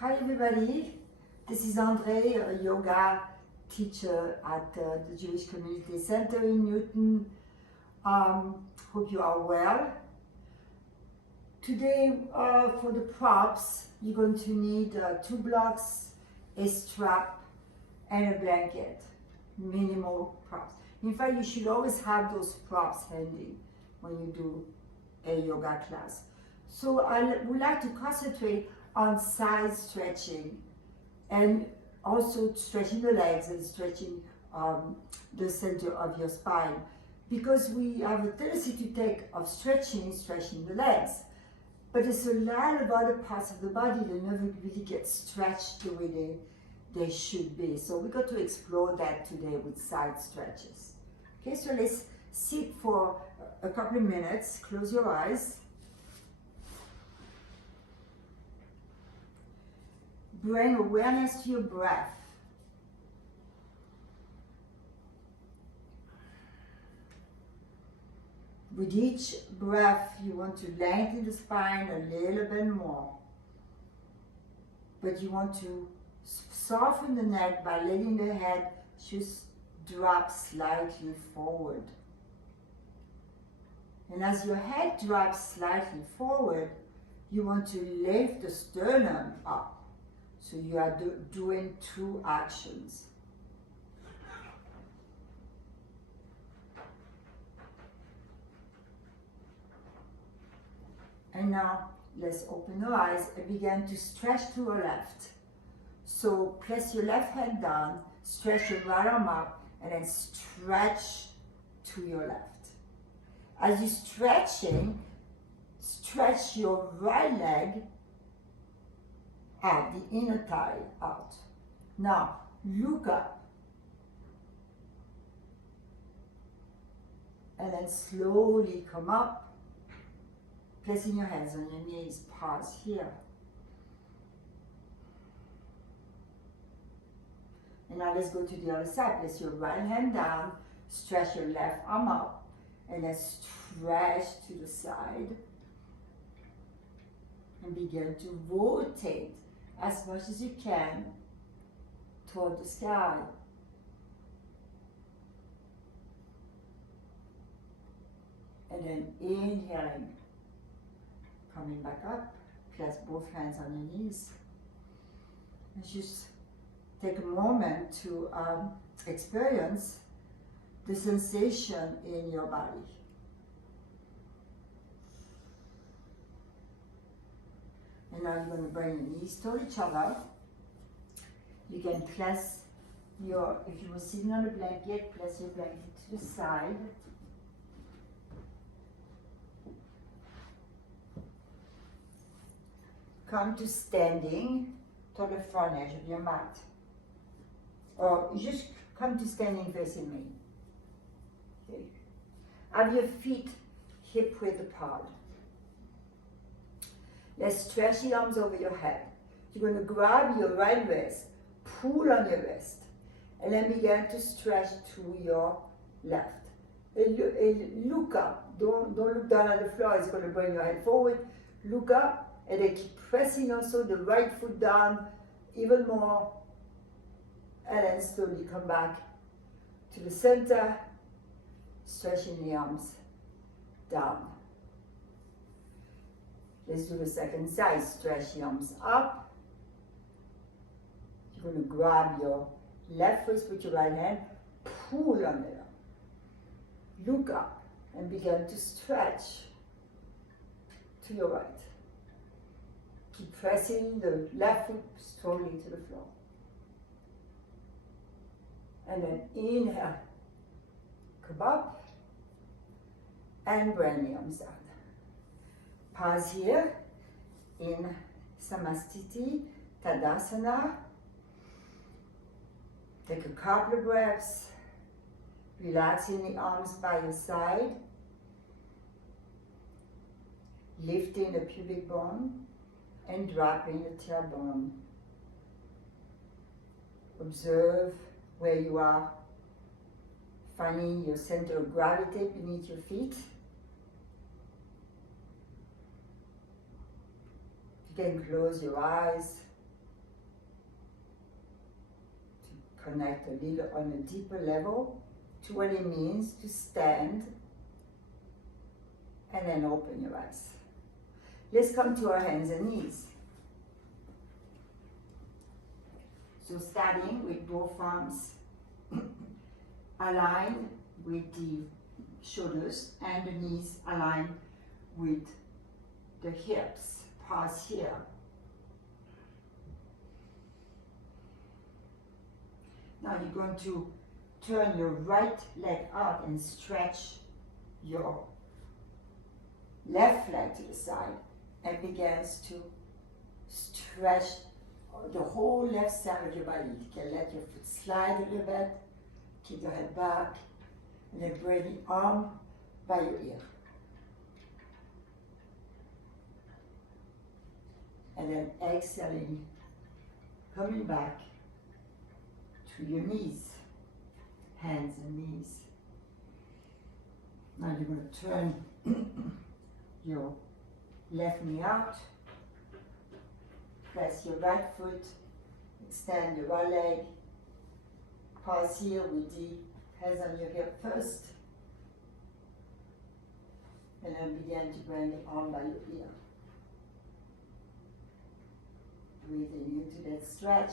Hi everybody, this is Andree, a yoga teacher at the Jewish Community Center in Newton. Hope you are well. Today for the props, you're going to need 2 blocks, a strap, and a blanket. Minimal props. In fact, you should always have those props handy when you do a yoga class. So I would like to concentrate on side stretching and also stretching the legs and stretching the center of your spine, because we have a tendency to take of stretching the legs, but there's a lot of other parts of the body that never really get stretched the way they should be. So we got to explore that today with side stretches. Okay, so let's sit for a couple of minutes, close your eyes. Bring awareness to your breath. With each breath, you want to lengthen the spine a little bit more. But you want to soften the neck by letting the head just drop slightly forward. And as your head drops slightly forward, you want to lift the sternum up. So you are doing 2 actions. And now let's open our eyes and begin to stretch to our left. So place your left hand down, stretch your right arm up, and then stretch to your left. As you're stretching, stretch your right leg out, the inner thigh out. Now, look up. And then slowly come up, placing your hands on your knees. Pause here. And now let's go to the other side. Place your right hand down, stretch your left arm up, and then stretch to the side. And begin to rotate as much as you can toward the sky. And then inhaling, coming back up, place both hands on your knees. And just take a moment to experience the sensation in your body. And now you're going to bring your knees toward each other. You can place your, if you were sitting on a blanket, place your blanket to the side. Come to standing toward the front edge of your mat. Or just come to standing facing me. Okay. Have your feet hip width apart. Let's stretch the arms over your head. You're going to grab your right wrist, pull on your wrist, and then begin to stretch to your left. And look up. Don't look down at the floor. It's going to bring your head forward. Look up, and then keep pressing also the right foot down even more. And then slowly come back to the center, stretching the arms down. Let's do the second side. Stretch the arms up. You're going to grab your left wrist with your right hand, pull on it up. Look up and begin to stretch to your right. Keep pressing the left foot strongly to the floor. And then inhale, come up, and bring the arms down. Pause here in Samastiti, Tadasana. Take a couple of breaths, relaxing the arms by your side, lifting the pubic bone and dropping the tailbone. Observe where you are, finding your center of gravity beneath your feet. You can close your eyes connect a little on a deeper level to what it means to stand and then open your eyes. Let's come to our hands and knees. So starting with both arms aligned with the shoulders and the knees aligned with the hips. Pause here. Now you're going to turn your right leg out and stretch your left leg to the side and begins to stretch the whole left side of your body. You can let your foot slide a little bit, keep your head back, and then bring the arm by your ear. And then exhaling, coming back to your knees, hands and knees. Now you're going to turn your left knee out, press your right foot, extend your right leg, pause here with the hands on your hip first, and then begin to bring the arm by your ear. Breathing into that stretch,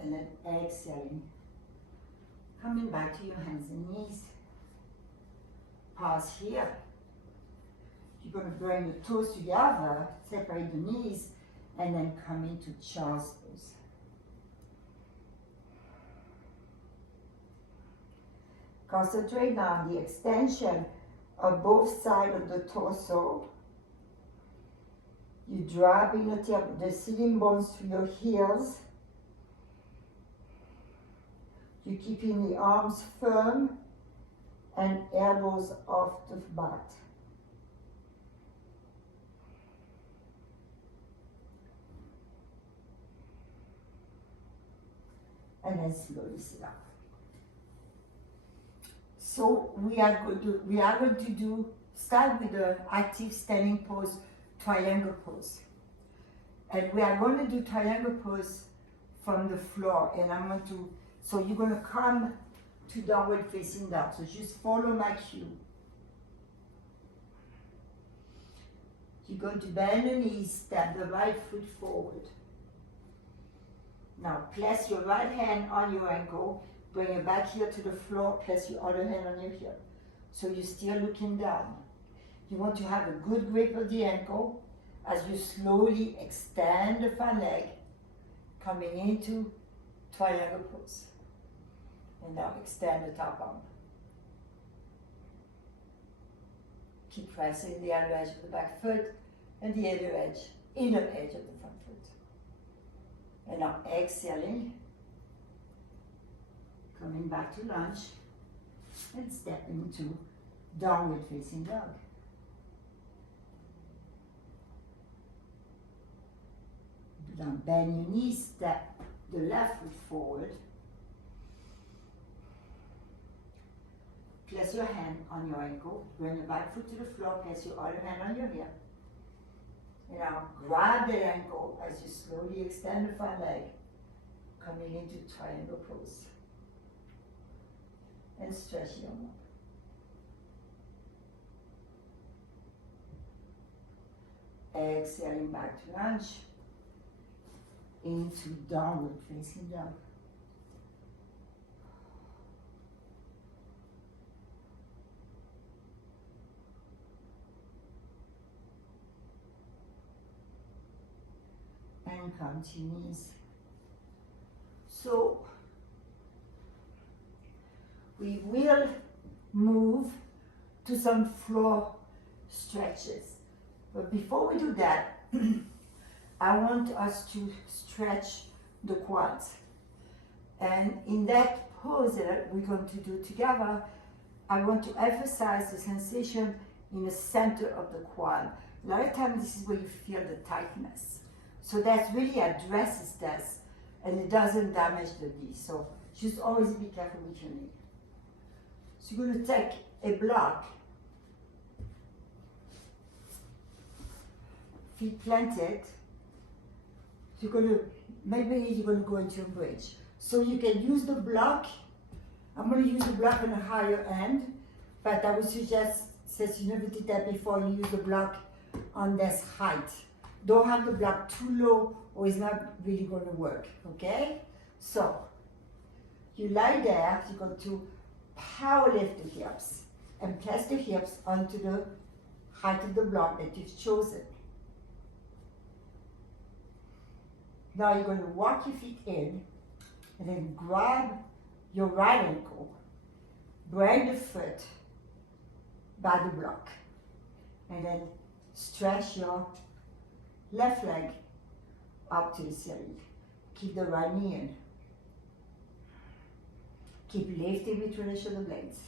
and then exhaling, coming back to your hands and knees. Pause here. You're going to bring the toes together, separate the knees, and then come into child's pose. Concentrate now on the extension of both sides of the torso. You drop in the sitting bones to your heels. You're keeping the arms firm and elbows off the mat. And then slowly sit up. So we are going to start with the active standing pose, triangle pose. And we are going to do triangle pose from the floor. And so you're going to come to downward facing dog. So just follow my cue. You're going to bend the knees, step the right foot forward. Now place your right hand on your ankle, bring it back here to the floor, place your other hand on your hip. So you're still looking down. You want to have a good grip of the ankle as you slowly extend the front leg, coming into triangle pose. And now extend the top arm. Keep pressing the other edge of the back foot and the inner edge of the front foot. And now exhaling, coming back to lunge and stepping into downward facing dog. Now bend your knees, step the left foot forward. Place your hand on your ankle, bring the back foot to the floor, place your other hand on your hip. And now grab the ankle as you slowly extend the front leg, coming into triangle pose. And stretch your arm up. Exhaling back to lunge, into downward facing dog. And come to knees. So we will move to some floor stretches. But before we do that, I want us to stretch the quads. And in that pose that we're going to do together, I want to emphasize the sensation in the center of the quad. A lot of times this is where you feel the tightness. So that really addresses this and it doesn't damage the knee. So just always be careful with your knee. So you're going to take a block, feet planted, Maybe you're gonna go into a bridge. So you can use the block. I'm gonna use the block on the higher end, but I would suggest, since you never did that before, you use the block on this height. Don't have the block too low or it's not really gonna work, okay? So, you lie there, you're going to power lift the hips and place the hips onto the height of the block that you've chosen. Now you're going to walk your feet in and then grab your right ankle, bring the foot by the block, and then stretch your left leg up to the ceiling. Keep the right knee in. Keep lifting between the shoulder blades.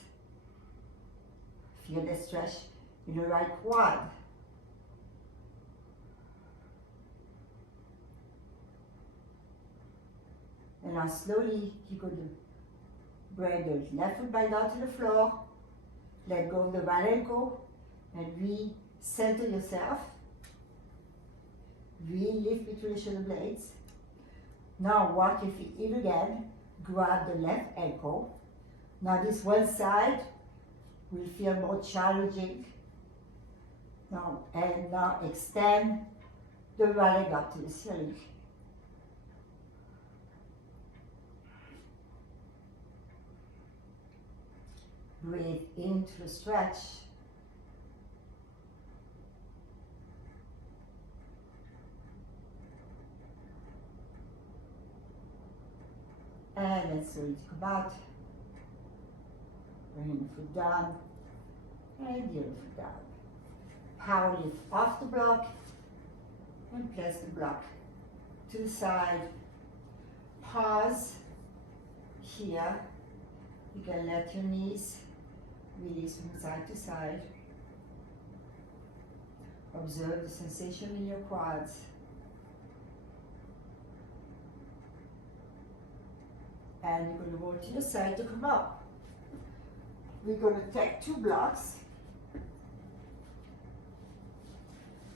Feel the stretch in the right quad. And now slowly you're going to bring the left foot back down to the floor. Let go of the right ankle and re-center yourself. Re-lift between the shoulder blades. Now walk your feet in again. Grab the left ankle. Now this one side will feel more challenging. Now extend the right leg up to the ceiling. Breathe into the stretch. And then slowly come out. Bring the foot down. And the other foot down. Power lift off the block. And place the block to the side. Pause here. You can let your knees release from side to side. Observe the sensation in your quads. And you're going to roll to your side to come up. We're going to take 2 blocks.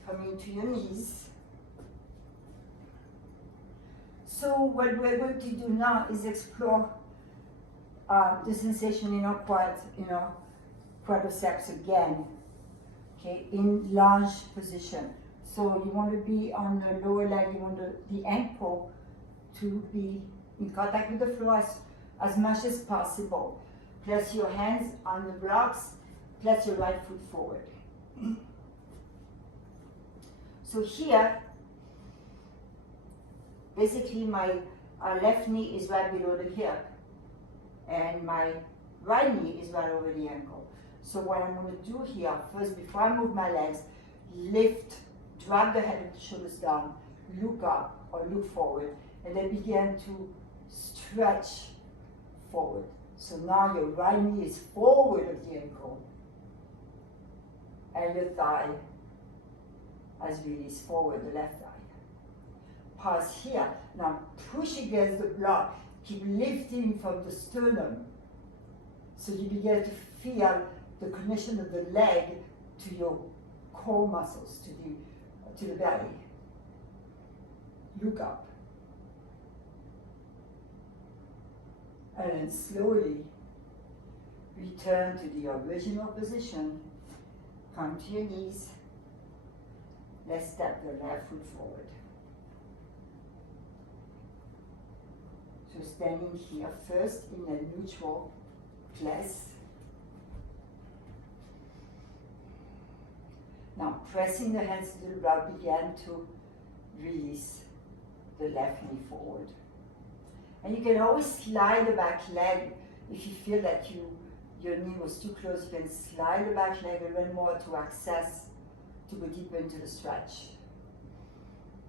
Coming to your knees. So what we're going to do now is explore the sensation in our quads, quadriceps again. Okay, in lunge position. So you want to be on the lower leg, you want the ankle to be in contact with the floor as much as possible. Place your hands on the blocks, place your right foot forward. So here, basically my left knee is right below the hip and my right knee is right over the ankle. So what I'm going to do here, first before I move my legs, lift, drop the head and the shoulders down, look up or look forward, and then begin to stretch forward. So now your right knee is forward of the ankle and your thigh has released forward, the left thigh. Pause here. Now push against the block. Keep lifting from the sternum. So you begin to feel the connection of the leg to your core muscles, to the belly. Look up. And then slowly return to the original position. Come to your knees. Let's step the left foot forward. So standing here first in a neutral place. Now pressing the hands to the block, begin to release the left knee forward. And you can always slide the back leg if you feel that your knee was too close. You can slide the back leg a little more to access, to go deeper into the stretch.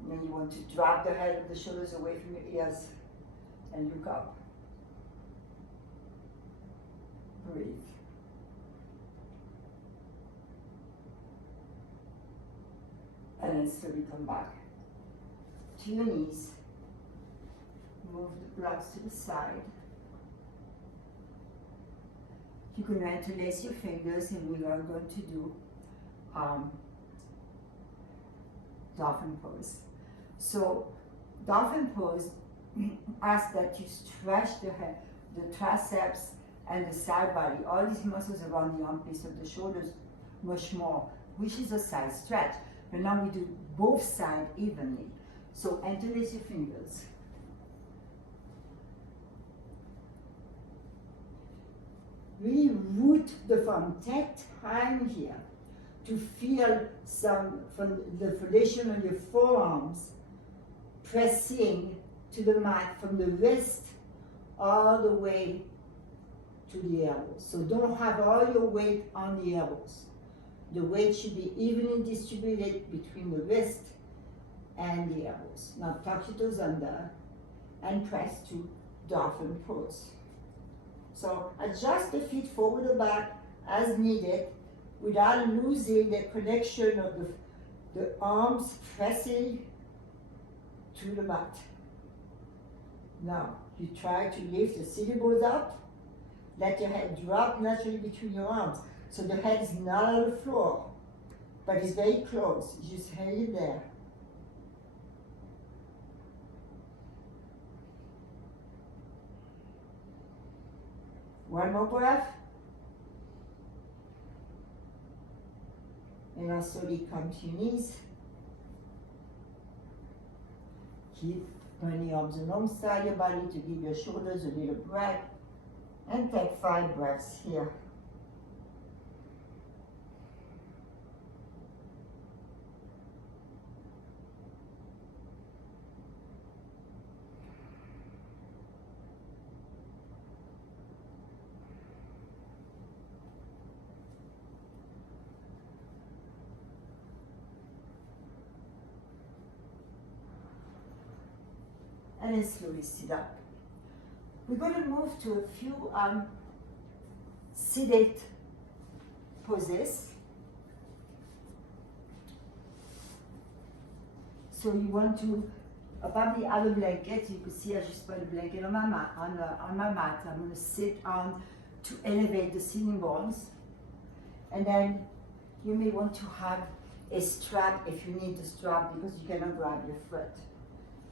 And then you want to drop the head of the shoulders away from your ears and look up. Breathe. And then slowly come back to your knees. Move the blocks to the side. You can interlace your fingers, and we are going to do dolphin pose. So Dolphin pose asks that you stretch the head, the triceps and the side body, all these muscles around the armpits of the shoulders much more, which is a side stretch. But now we do both sides evenly. So interlace your fingers. Really root the forearm. Take time here to feel some from the foundation of your forearms pressing to the mat from the wrist all the way to the elbows. So don't have all your weight on the elbows. The weight should be evenly distributed between the wrist and the elbows. Now tuck your toes under and press to dolphin pose. So adjust the feet forward or back as needed without losing the connection of the arms pressing to the mat. Now you try to lift the sitting bones up. Let your head drop naturally between your arms. So the head is not on the floor, but it's very close. You just hang it there. One more breath. And now slowly come to your knees. Keep bring the arms alongside your body to give your shoulders a little breath. And take 5 breaths here. And then slowly sit up. We're going to move to a few seated poses. So you want to probably add a blanket. You can see I just put a blanket on my mat. On my mat, I'm going to sit on to elevate the sitting bones, and then you may want to have a strap if you need the strap because you cannot grab your foot.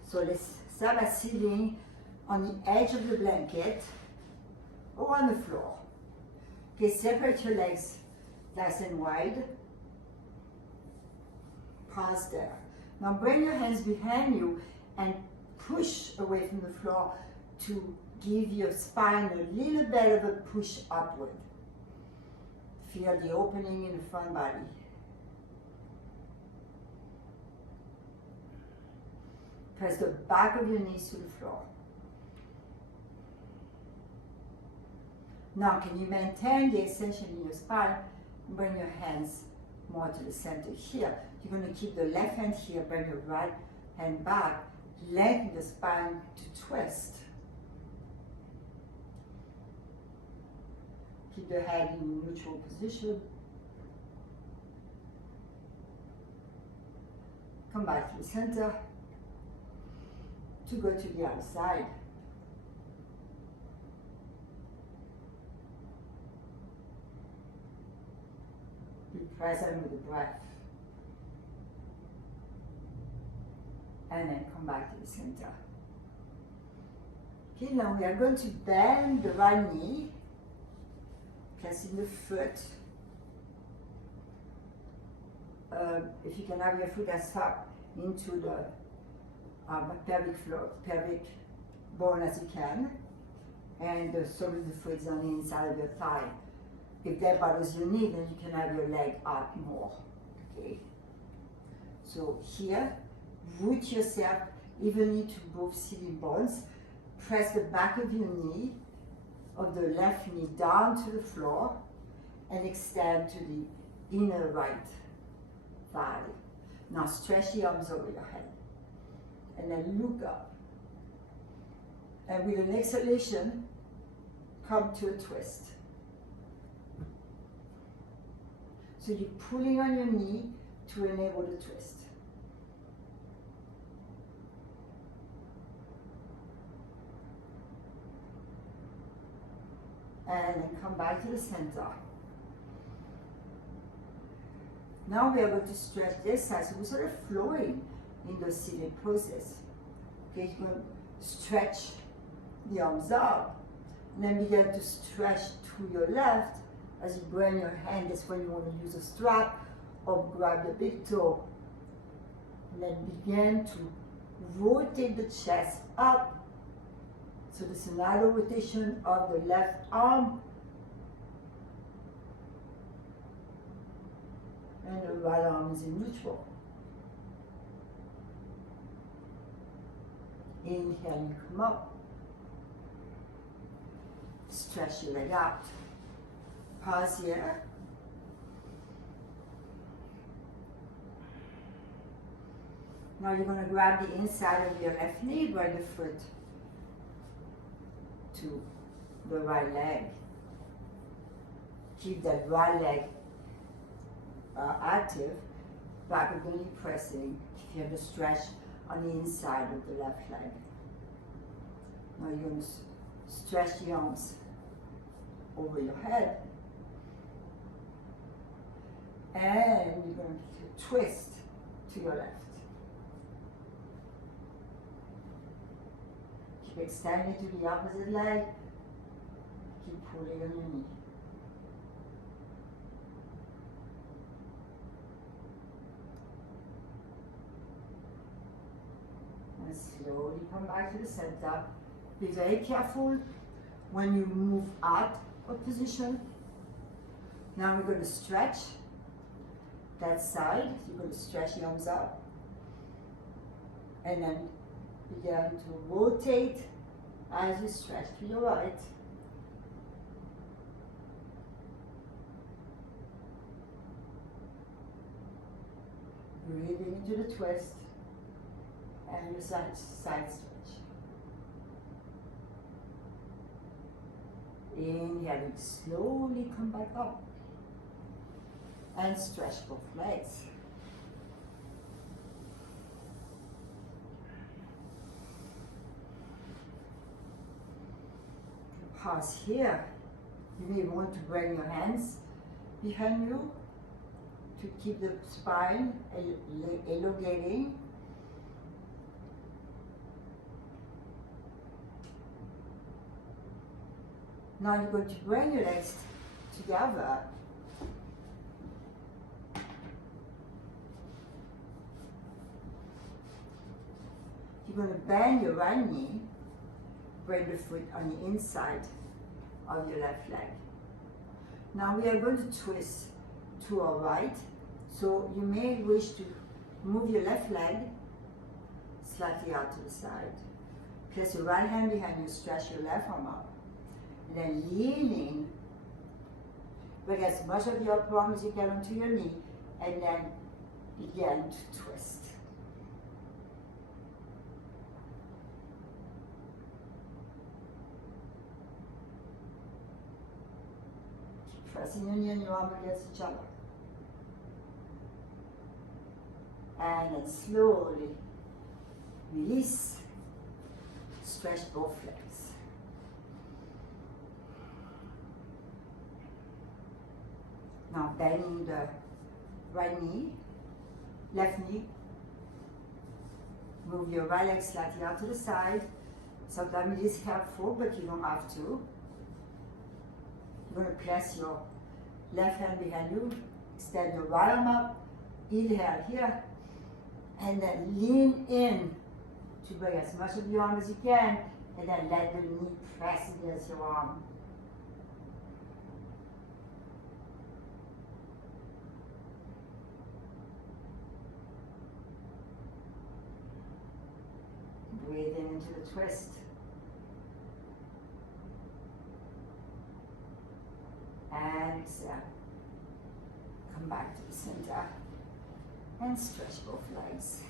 So let's start by sitting on the edge of the blanket or on the floor. Okay, separate your legs nice and wide. Pause there. Now bring your hands behind you and push away from the floor to give your spine a little bit of a push upward. Feel the opening in the front body. Press the back of your knees to the floor. Now, can you maintain the extension in your spine? Bring your hands more to the center here. You're going to keep the left hand here, bring your right hand back, lengthen the spine to twist. Keep the head in neutral position. Come back to the center to go to the other side. Be present with the breath. And then come back to the center. Okay, now we are going to bend the right knee, placing the foot. If you can have your foot as far into the pelvic floor, pelvic bone as you can, and the sole of the foot is on the inside of your thigh. If that bothers your knee, then you can have your leg up more. Okay. So here, root yourself evenly to both sitting bones. Press the back of your knee, of the left knee down to the floor, and extend to the inner right thigh. Now stretch the arms over your head. And then look up. And with an exhalation, come to a twist. So you're pulling on your knee to enable the twist. And then come back to the center. Now we are going to stretch this side, so we're sort of flowing in those seated poses. Okay, you're going to stretch the arms up. And then begin to stretch to your left. As you bring your hand, that's when you want to use a strap or grab the big toe. And then begin to rotate the chest up. So this is another rotation of the left arm. And the right arm is in neutral. Inhale, you come up. Stretch your leg out. Pause here. Now you're going to grab the inside of your left knee, bring the foot to the right leg. Keep that right leg active, backwardly pressing. You have the stretch on the inside of the left leg. Now you're going to stretch the arms over your head. And you're going to twist to your left. Keep extending to the opposite leg. Keep pulling on your knee. And slowly come back to the center. Be very careful when you move out of position. Now we're going to stretch that side. You're going to stretch the arms up. And then begin to rotate as you stretch to your right. Breathing into the twist and your side stretch. Inhaling, slowly come back up and stretch both legs. Pause here. You may want to bring your hands behind you to keep the spine elongating. Now you're going to bring your legs together. You're going to bend your right knee. Bring the foot on the inside of your left leg. Now we are going to twist to our right. So you may wish to move your left leg slightly out to the side. Place your right hand behind you, stretch your left arm up. And then leaning, bring as much of your upper arm as you can onto your knee, and then begin to twist. Pressing your knee and your arm against each other. And then slowly release, stretch both legs. Now bending the right knee, left knee. Move your right leg slightly out to the side. Sometimes it is helpful, but you don't have to. You're going to place your left hand behind you, extend your right arm up, inhale here, and then lean in to bring as much of your arm as you can, and then let the knee press against your arm. Breathing into the twist. And come back to the center and stretch both legs.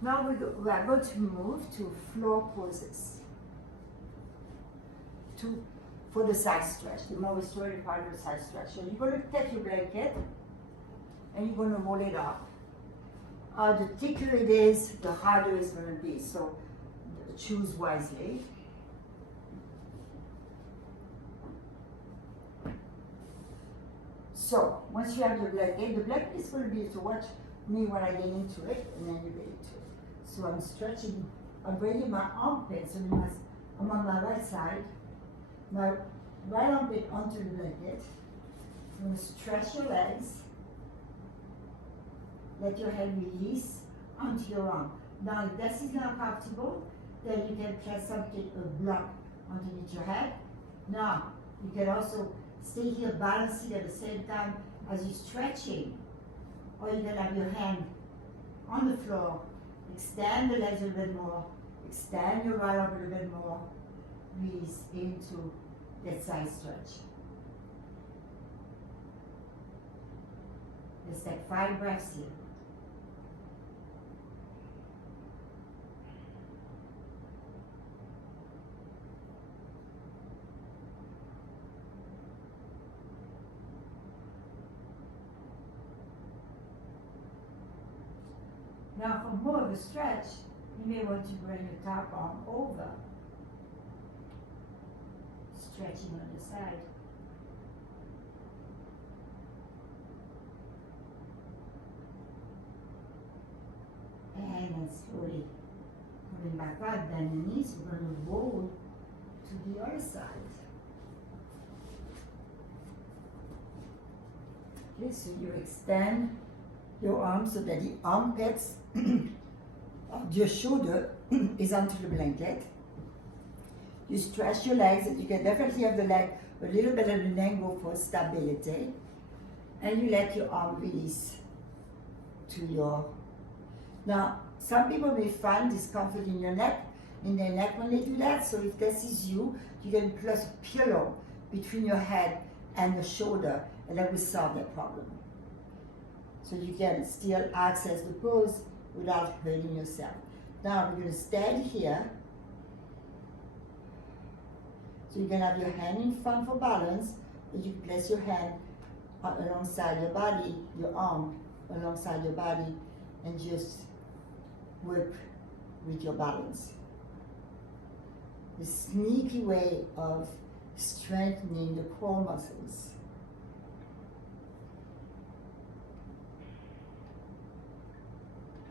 Now we are going to move to floor poses. For the side stretch, the more restorative part of the side stretch. So you're going to take your blanket and you're going to roll it up. The thicker it is, the harder it's going to be. So choose wisely. So once you have your blanket, the blanket is going to be to watch me when I get into it, and then you get into it. So I'm stretching, I'm bringing my armpit, so I'm on my right side, my right armpit onto the blanket. I'm going to stretch your legs, let your head release onto your arm. Now if this is not comfortable, then you can place something, a block underneath your head. Now you can also stay here balancing at the same time as you're stretching. Or you can have your hand on the floor, extend the legs a little bit more, extend your right arm a little bit more, release into that side stretch. Let's take 5 breaths here. Now for more of a stretch, you may want to bring your top arm over, stretching on the side. And then slowly coming back up, bend the knees, we're going to roll to the other side. Okay, so you extend your arms so that the armpits of your shoulder is onto the blanket. You stretch your legs, and you can definitely have the leg a little bit at an angle for stability. And you let your arm release to your. Now, some people may find discomfort in their neck when they do that. So if this is you, you can place a pillow between your head and your shoulder, and that will solve that problem. So you can still access the pose without hurting yourself. Now we're going to stand here. So you can have your hand in front for balance, and you can place your hand alongside your body, your arm alongside your body, and just work with your balance. The sneaky way of strengthening the core muscles.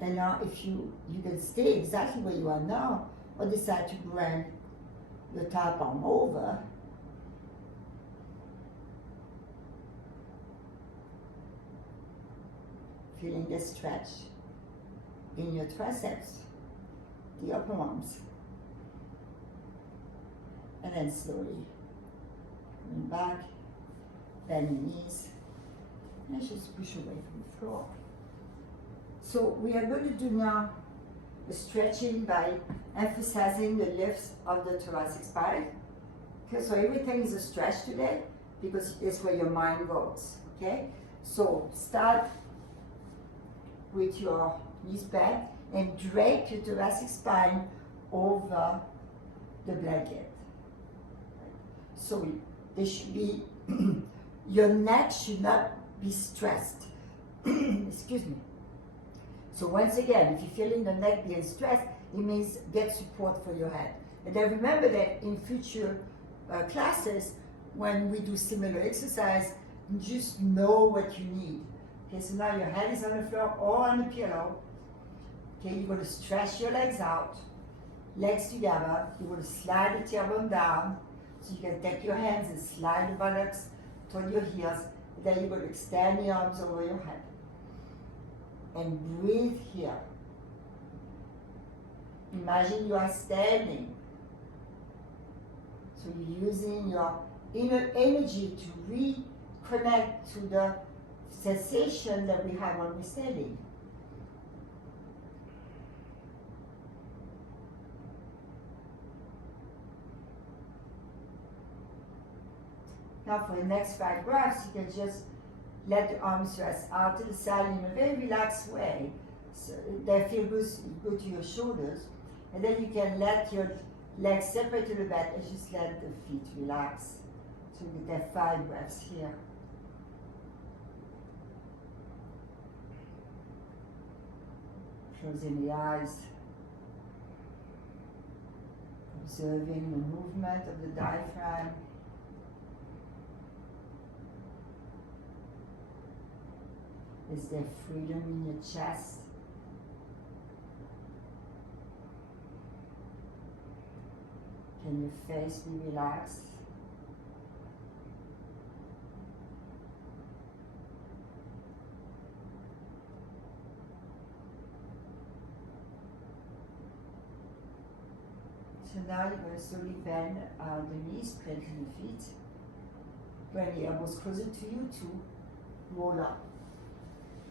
And now if you can stay exactly where you are now, or decide to bring your top arm over. Feeling the stretch in your triceps, the upper arms. And then slowly coming back, bend your knees, and just push away from the floor. So we are going to do now the stretching by emphasizing the lifts of the thoracic spine. Okay, so everything is a stretch today because it's where your mind goes. Okay, so start with your knees bent and drape your thoracic spine over the blanket. So there should be your neck should not be stressed. Excuse me. So once again, if you're feeling the neck being stressed, it means get support for your head. And then remember that in future classes, when we do similar exercise, just know what you need. Okay, so now your head is on the floor or on the pillow. Okay, you're going to stretch your legs out, legs together. You're going to slide the tailbone down. So you can take your hands and slide the buttocks toward your heels. And then you're going to extend the arms over your head. And breathe here. Imagine you are standing. So you're using your inner energy to reconnect to the sensation that we have when we're standing. Now for the next 5 breaths, you can just let the arms rest out to the side in a very relaxed way. So they feel good to your shoulders. And then you can let your legs separate to the back and just let the feet relax. So you get that 5 breaths here. Closing the eyes. Observing the movement of the diaphragm. Is there freedom in your chest? Can your face be relaxed? So now you're going to slowly bend the knees, straighten the feet. Bring the elbows closer to you to roll up.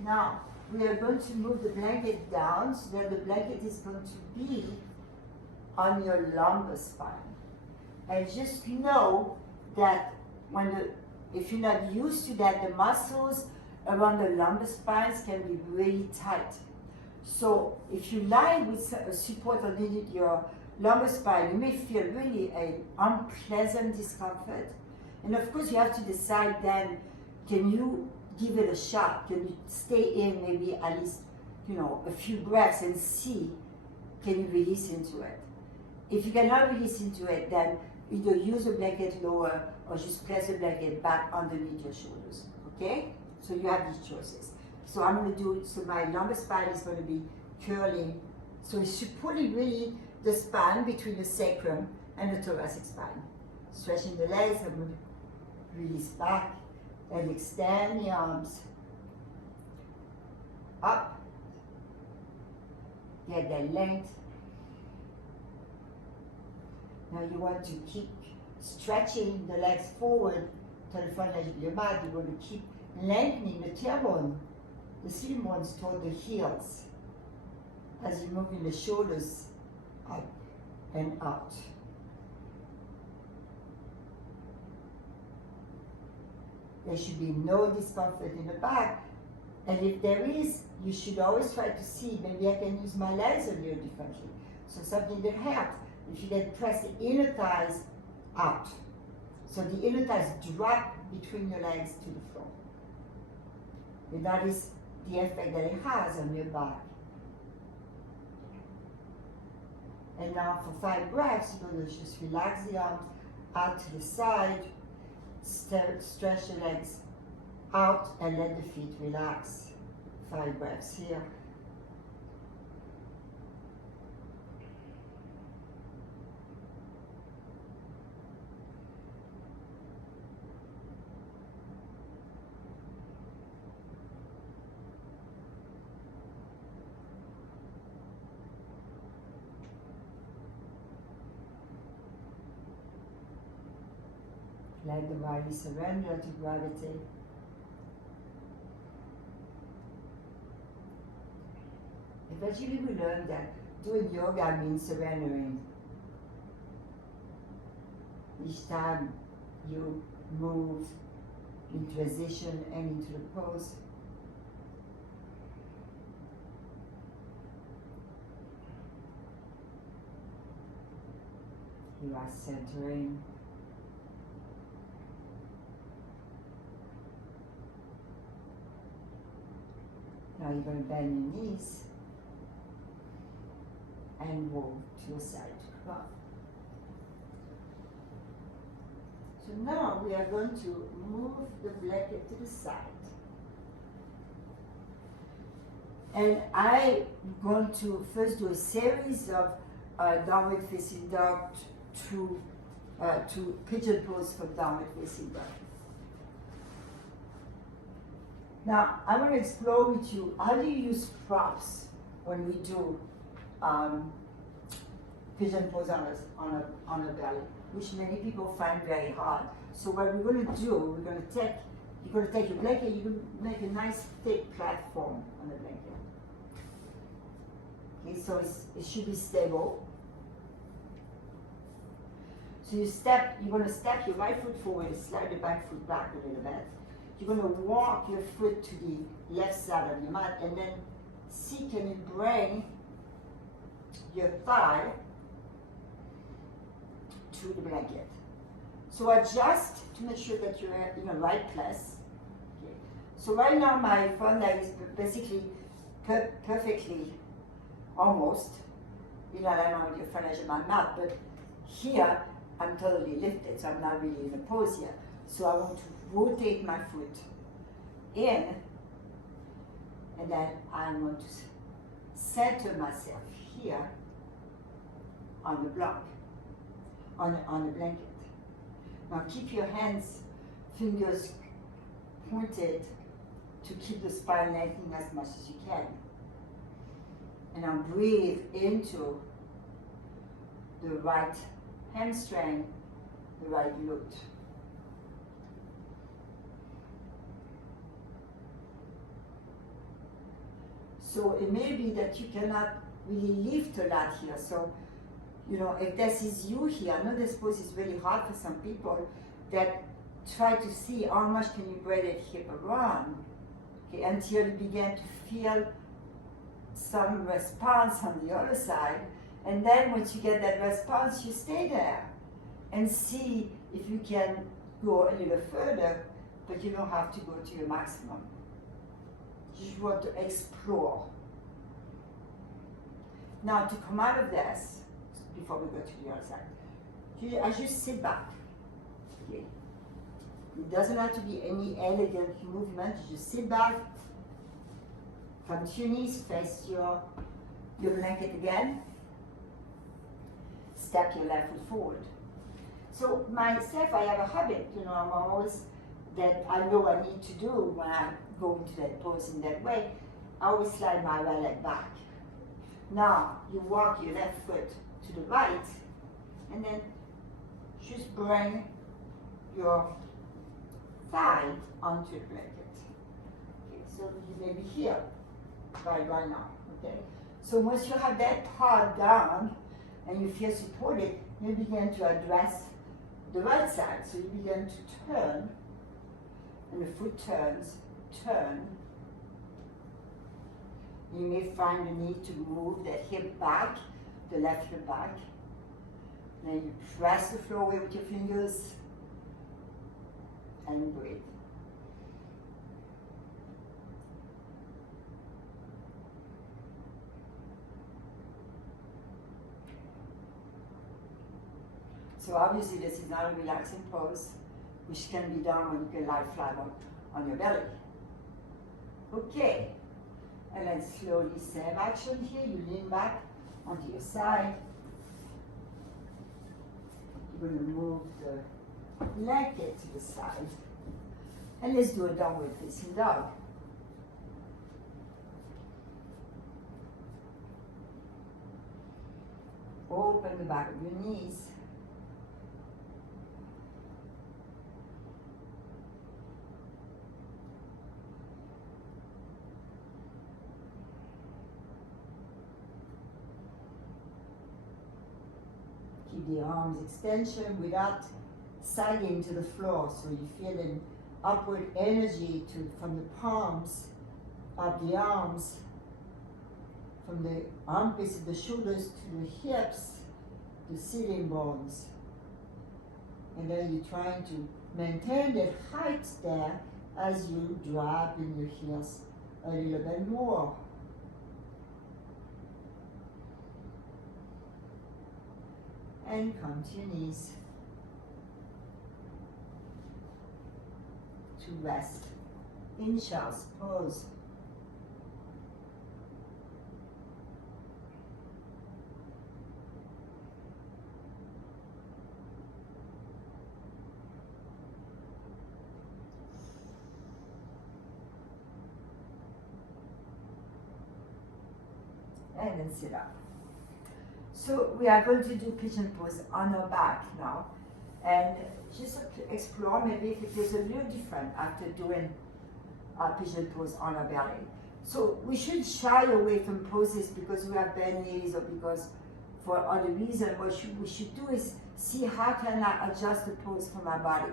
Now, we are going to move the blanket down so that the blanket is going to be on your lumbar spine. And just know that if you're not used to that, the muscles around the lumbar spines can be really tight. So if you lie with support underneath your lumbar spine, you may feel really an unpleasant discomfort. And of course, you have to decide then, can you give it a shot? Can you stay in maybe at least, a few breaths and see, can you release into it? If you cannot release into it, then either use the blanket lower or just place the blanket back underneath your shoulders, okay? So you have these choices. So I'm going to do it, so my lumbar spine is going to be curling. So it's supporting really the spine between the sacrum and the thoracic spine. Stretching the legs, I'm going to release back and extend the arms up. Get that length. Now you want to keep stretching the legs forward to the front edge of your mat. You want to keep lengthening the tailbone, the sitting bones toward the heels as you're moving the shoulders up and out. There should be no discomfort in the back. And if there is, you should always try to see, maybe I can use my legs a little differently. So something that helps. If you can press the inner thighs out. So the inner thighs drop between your legs to the floor. And that is the effect that it has on your back. And now for 5 breaths, you're going to just relax the arms out to the side, stretch the legs out and let the feet relax. 5 breaths here. Let the body surrender to gravity. Eventually we learn that doing yoga means surrendering. Each time you move in transition and into the pose, you are centering. Now you're going to bend your knees and roll to your side. So now we are going to move the blanket to the side. And I'm going to first do a series of downward facing dog to pigeon pose from downward facing dog. Now, I want to explore with you, how do you use props when we do pigeon pose on a belly, which many people find very hard. So what we're going to do, you're going to take your blanket, you're going to make a nice thick platform on the blanket. Okay, so it should be stable. So you're going to step your right foot forward, slide the back foot back a little bit. You're going to walk your foot to the left side of your mat and then see, can you bring your thigh to the blanket. So adjust to make sure that you're in the right place. Okay. So right now my front leg is basically perfectly, almost, in alignment with the front edge of my mat, but here I'm totally lifted, so I'm not really in a pose yet. So I want to rotate my foot in And then I'm going to center myself here on the block, on the blanket. Now keep your hands, fingers pointed to keep the spine lengthening as much as you can. And now breathe into the right hamstring, the right glute. So it may be that you cannot really lift a lot here. So, you know, if this is you here, I know this pose is really hard for some people, that try to see how much can you bring that hip around, okay, until you begin to feel some response on the other side. And then once you get that response, you stay there and see if you can go a little further, but you don't have to go to your maximum. You just want to explore. Now to come out of this, before we go to the other side, I just sit back. Okay. It doesn't have to be any elegant movement. You just sit back, come to your knees, face your blanket again. Step your left foot forward. So myself, I have a habit, you know, I'm always, that I know I need to do when I go into that pose in that way. I always slide my right leg back. Now, you walk your left foot to the right, and then just bring your thigh onto the blanket. Okay, so you may be here right now, okay? So once you have that part down, and you feel supported, you begin to address the right side. So you begin to turn, and the foot turns, turn. You may find the need to move that hip back, the left hip back. Then you press the floor away with your fingers, and breathe. So obviously this is not a relaxing pose, which can be done when you can lie flat on your belly. Okay, and then slowly, same action here, you lean back onto your side. You're going to move the blanket to the side. And let's do a downward facing dog. Open the back of your knees. Keep the arms extension without sagging to the floor, so you feel an upward energy from the palms of the arms, from the armpits of the shoulders to the hips, the sitting bones. And then you're trying to maintain that height there as you drop in your heels a little bit more. And come to your knees to rest in child's pose. And then sit up. So we are going to do pigeon pose on our back now, and just explore maybe if it feels a little different after doing a pigeon pose on our belly. So we should shy away from poses because we have bad knees or because for other reason. What we should do is see how can I adjust the pose for my body,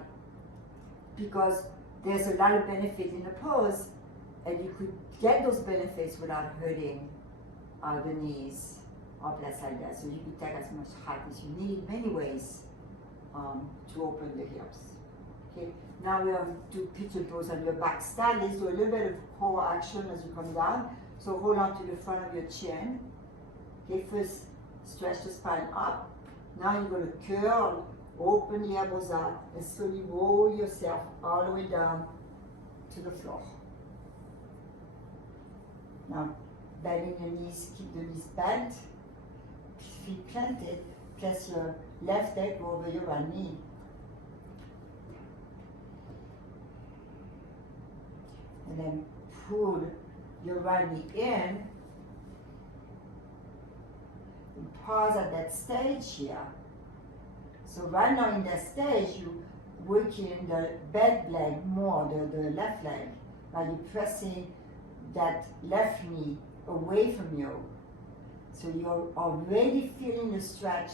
because there's a lot of benefit in the pose, and you could get those benefits without hurting the knees. Or place like that. So you can take as much height as you need, many ways to open the hips. Okay. Now we are going to do pigeon pose on your back stand. Let's do a little bit of core action as you come down. So hold on to the front of your chin. Okay. First, stretch the spine up. Now you're going to curl, open the elbows out, and slowly roll yourself all the way down to the floor. Now, bending your knees, keep the knees bent, feet planted, place your left leg over your right knee. And then pull your right knee in. And pause at that stage here. So right now in that stage, you working the bent leg more, the left leg, by you pressing that left knee away from you. So you're already feeling the stretch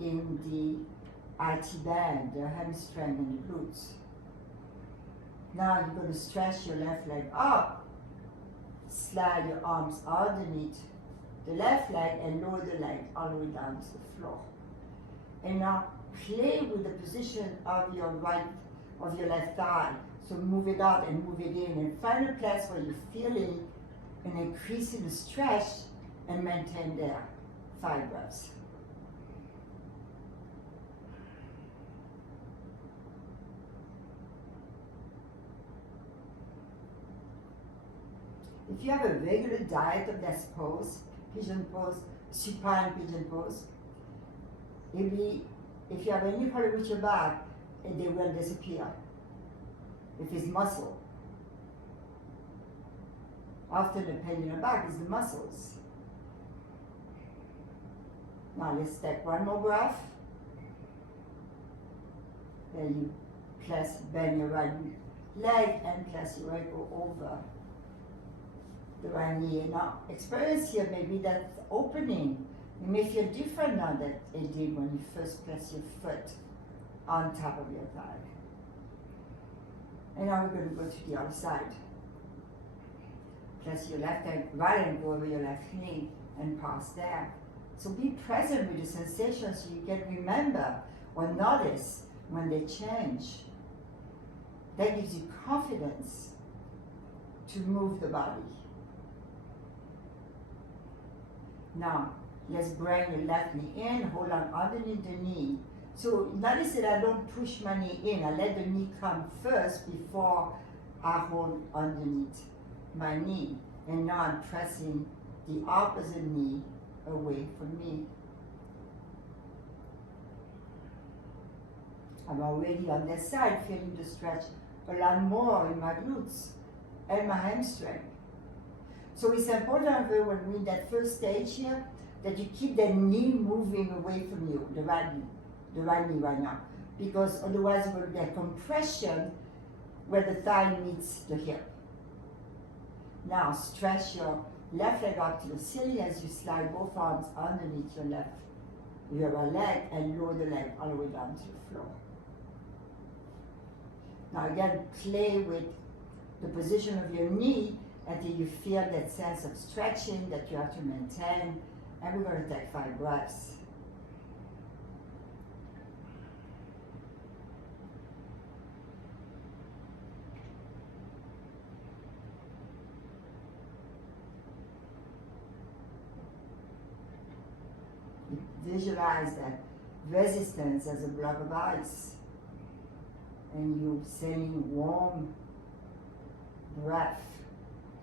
in the IT band, the hamstring and the glutes. Now you're going to stretch your left leg up, slide your arms underneath the left leg and lower the leg all the way down to the floor. And now play with the position of your left thigh. So move it out and move it in and find a place where you're feeling an increase in the stretch and maintain there. 5 breaths. If you have a regular diet of this pose, pigeon pose, supine pigeon pose, maybe if you have any problem with your back, they will disappear. If it's muscle. Often the pain in the back is the muscles. Now let's take one more breath. Then you bend your right leg and place your right over the right knee. Now experience here maybe that opening. You may feel different now than it did when you first place your foot on top of your thigh. And now we're going to go to the other side. Place your left leg right and go over your left knee and pause there. So be present with the sensations so you can remember or notice when they change. That gives you confidence to move the body. Now, let's bring the left knee in, hold on underneath the knee. So notice that I don't push my knee in. I let the knee come first before I hold underneath my knee. And now I'm pressing the opposite knee away from me. I'm already on this side feeling the stretch a lot more in my glutes and my hamstring. So it's important when we're in that first stage here that you keep the knee moving away from you, the right knee right now, because otherwise you will get compression where the thigh meets the hip. Now stretch your left leg up to the ceiling as you slide both arms underneath your right leg and lower the leg all the way down to the floor. Now again, play with the position of your knee until you feel that sense of stretching that you have to maintain. And we're going to take 5 breaths. Visualize that resistance as a block of ice. And you sending warm breath,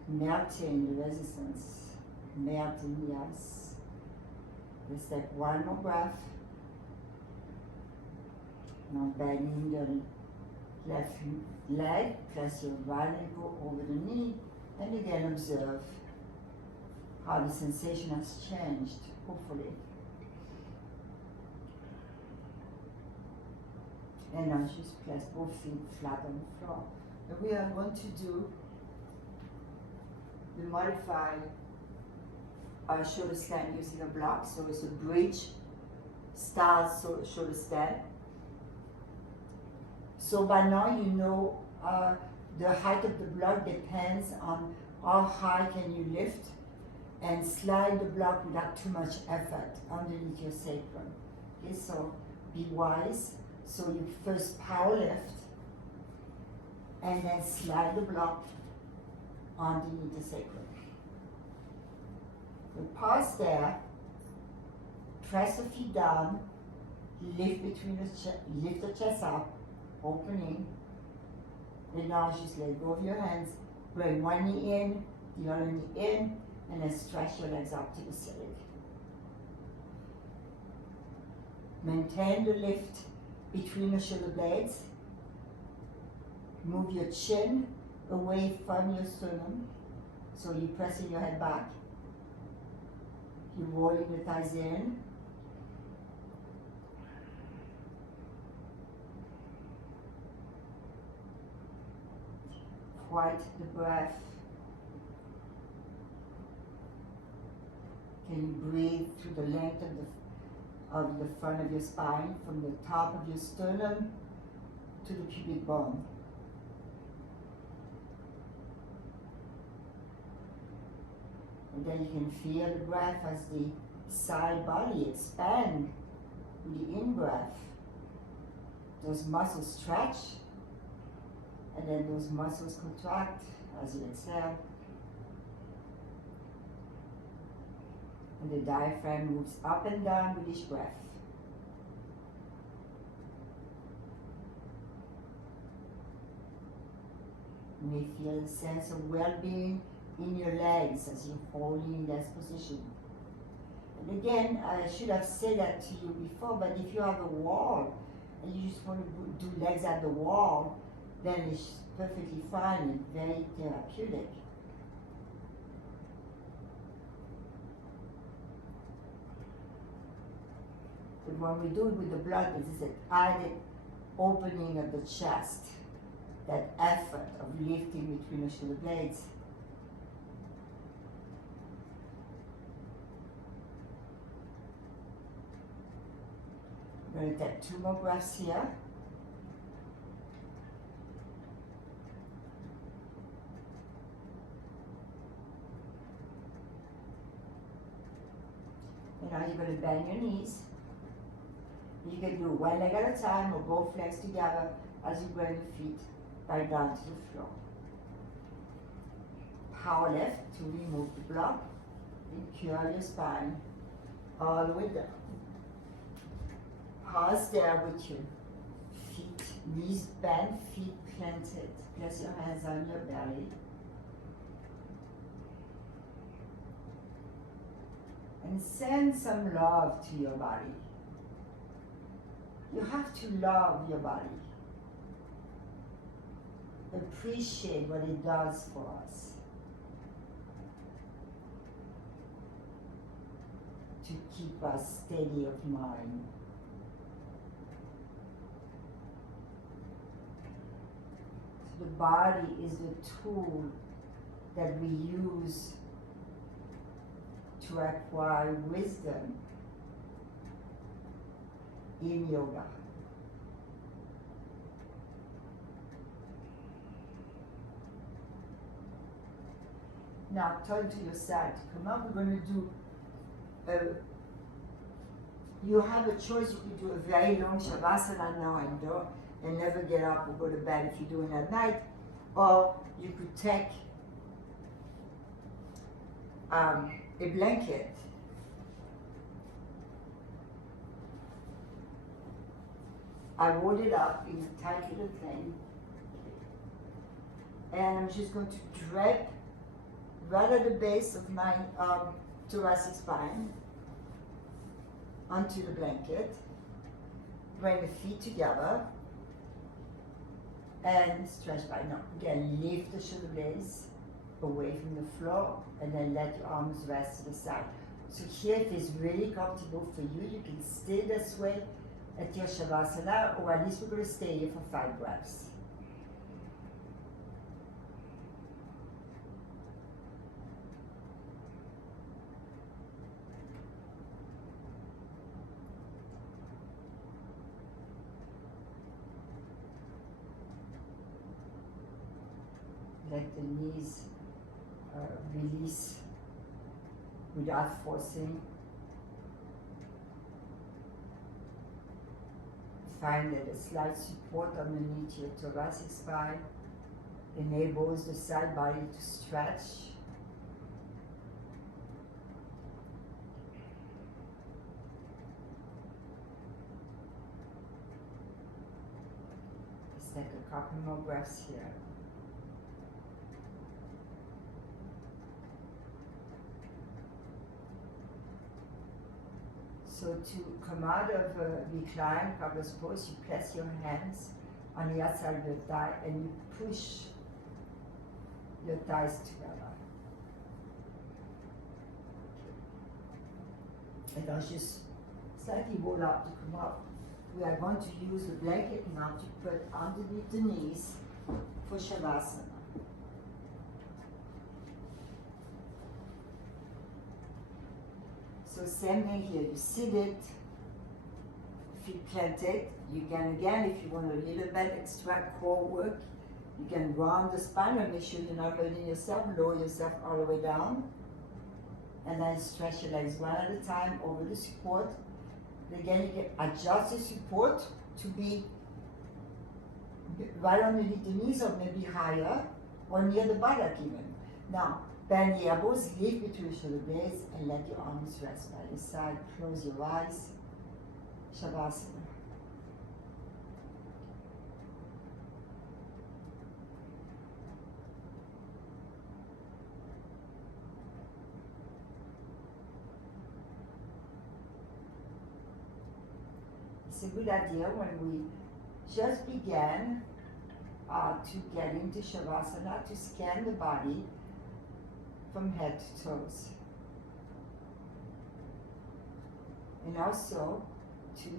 melting the resistance, melting the ice. Let's take one more breath. Now bending the left leg, place your right ankle over the knee, and again observe how the sensation has changed, hopefully. And now just place both feet flat on the floor. And we are going to do the modified shoulder stand using a block. So it's a bridge style shoulder stand. So by now you know the height of the block depends on how high can you lift and slide the block without too much effort underneath your sacrum. Okay, so be wise. So you first power lift and then slide the block underneath the sacrum. So pause there, press the feet down, lift the chest up, opening, and now just let go of your hands, bring one knee in, the other knee in, and then stretch your legs up to the ceiling. Maintain the lift between the shoulder blades. Move your chin away from your sternum, so you're pressing your head back. You're rolling the thighs in. Quiet the breath. Can you breathe through the length of the front of your spine, from the top of your sternum to the pubic bone? And then you can feel the breath as the side body expand with the in-breath. Those muscles stretch, and then those muscles contract as you exhale. And the diaphragm moves up and down with each breath. You may feel a sense of well-being in your legs as you're holding this position. And again, I should have said that to you before, but if you have a wall and you just want to do legs at the wall, then it's perfectly fine and very therapeutic. But when we do it with the blood, this is an added opening of the chest, that effort of lifting between the shoulder blades. I'm going to take 2 more breaths here. And now you're going to bend your knees. You can do one leg at a time or both legs together as you bring the feet right down to the floor. Power lift to remove the block and curl your spine all the way down. Pause there with your feet, knees bent, feet planted. Place your hands on your belly. And send some love to your body. You have to love your body. Appreciate what it does for us. To keep us steady of mind. So the body is the tool that we use to acquire wisdom in yoga. Now turn to your side. Come on, we're going to do, you have a choice. You could do a very long shavasana now and never get up or go to bed if you're doing it at night. Or you could take a blanket I rolled it up in a tight little thing, and I'm just going to drape right at the base of my thoracic spine onto the blanket, bring the feet together, and stretch by now. Again, lift the shoulder blades away from the floor, and then let your arms rest to the side. So here it is really comfortable for you. You can stay this way at your shavasana, or at least we're going to stay here for 5 breaths. Let the knees release without forcing. Find that a slight support underneath your thoracic spine enables the side body to stretch. Let's take a couple more breaths here. So to come out of a recline cobblers pose, you place your hands on the outside of your thigh and you push your thighs together. And I'll just slightly roll up to come up. We are going to use the blanket now to put underneath the knees for Shavasana. So same thing here, you sit it, feet planted. You can again, if you want a little bit extra core work, you can round the spine and make sure you're not hurting yourself, lower yourself all the way down. And then stretch your legs one at a time over the support. Again, you can adjust the support to be right underneath the knees or maybe higher or near the buttock even. Now, bend the elbows, lift between your shoulder blades and let your arms rest by your side. Close your eyes. Shavasana. It's a good idea when we just began to get into Shavasana to scan the body from head to toes. And also to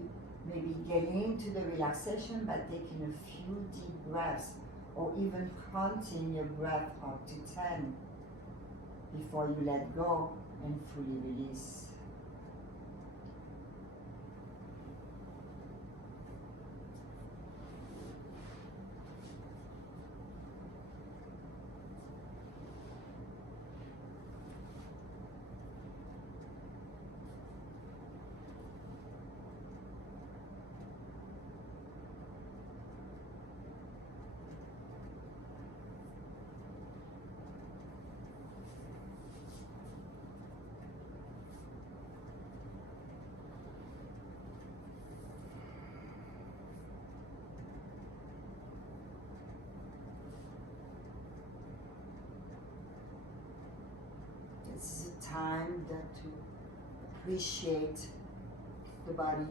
maybe get into the relaxation by taking a few deep breaths or even counting your breath up to 10 before you let go and fully release. This is a time that to appreciate the body,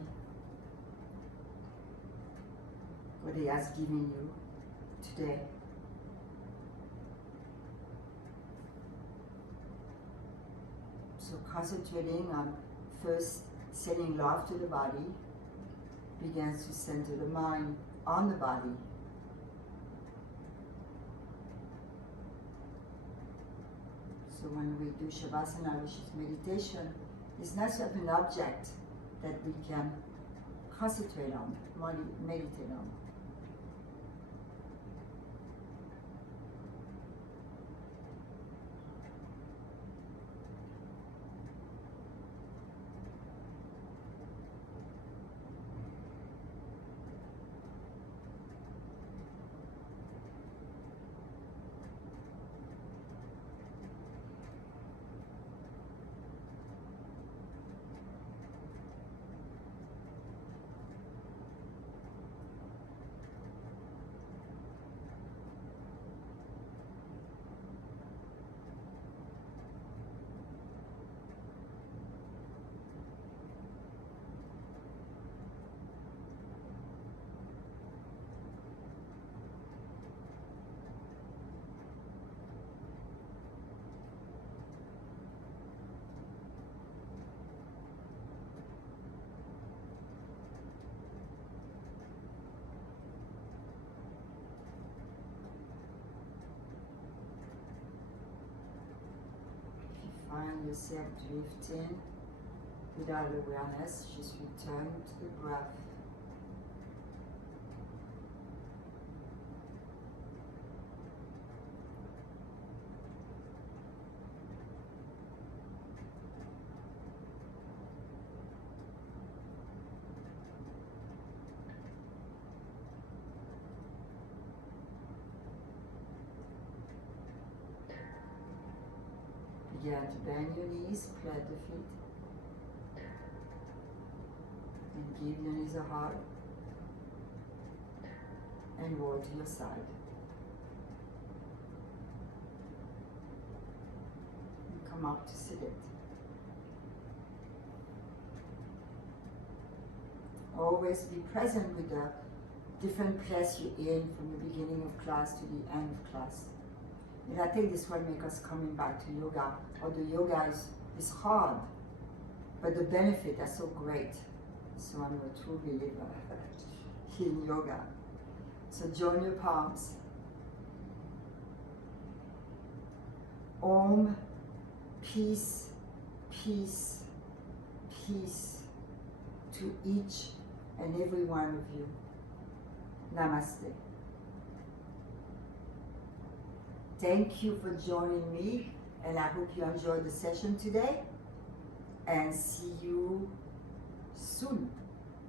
what it has given you today. So concentrating on first sending love to the body begins to center the mind on the body. So when we do Shavasana, which is meditation, it's nice to have an object that we can concentrate on, meditate on. Find yourself drifting without awareness, just return to the breath. Begin to bend your knees, plant the feet, and give your knees a hug, and roll to your side. And come up to sit it. Always be present with the different place you're in from the beginning of class to the end of class. And I think this will make us coming back to yoga. Although yoga is hard, but the benefits are so great. So I'm a true believer in yoga. So join your palms. Om, peace, peace, peace to each and every one of you. Namaste. Thank you for joining me, and I hope you enjoyed the session today, and see you soon.